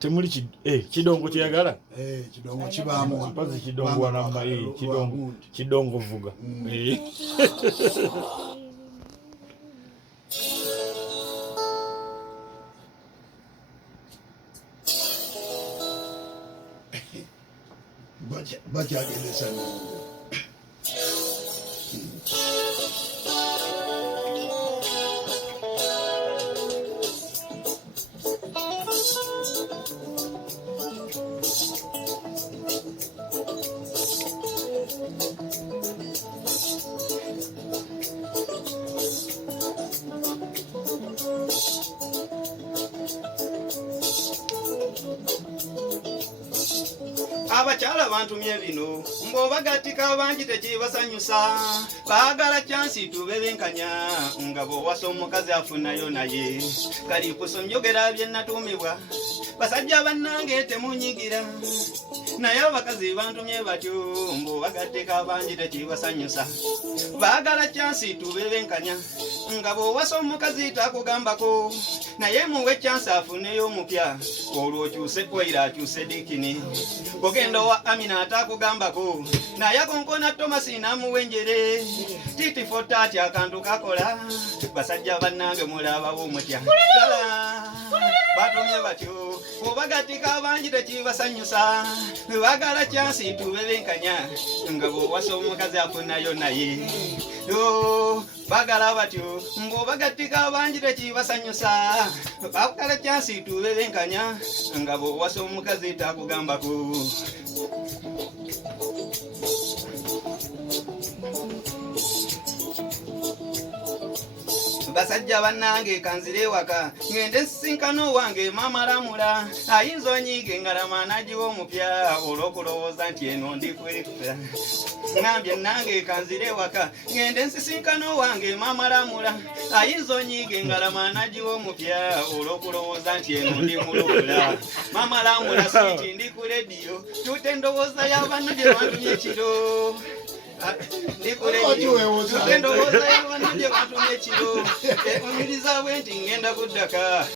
Temuli kidongo kyagala kidongo kibaamu mpazi kidongo wanamba kidongo vuga bakyageresa abakyala bantumye bino mb'obagatika bangi tekibasanyusa baagala kyansi tubebenkanya nga bw'owasa omukazi afunayo naye kalipuso njogera bye natuumibwa basajja bannange temunyigira naye abakazi bantumye batyo mb'obagatika bangi tekibasanyusa baagala kyansi tubebenkanya nga bw'owasa omukazi takugambako naye muwe kyansi afuneyo omupya olwo okyuse koira akyuse dikini ogenda wa Amina atakugambako naye akonkona Tomasi namuwenjere titi fotati akantu kakola basajja bannange mulabawo omutya batumye batyo obagatika bangi tekibasanyusa bagala kyansi tubebenkanya nga bw'owasa omukazi afunayo naye bagala batyo ng'obagatika bangi tekibasanyusa bagala kyansi tubebenkanya nga bw'owasa omukazi takugambako basajja bannange kanzire waka ngende sinkano wange mama lamula ayinza onyiige ngalama nagiwa omupya olw'okulowooza nti eno ndikwekula ngambye nange kanzire waka ngende nsisinkano wange mama lamula ayinza onyiige ngalama nagiwa omupya olw'okulowooza nti eno ndimulukula mama lamula siiti ndi ku lediyo tute ndowooza y'abanna gye bantumye ekiro ndikuleyo tute ndowooza y'abanna gye bantumye ekiro omiriza bwe nti ngenda kuddaka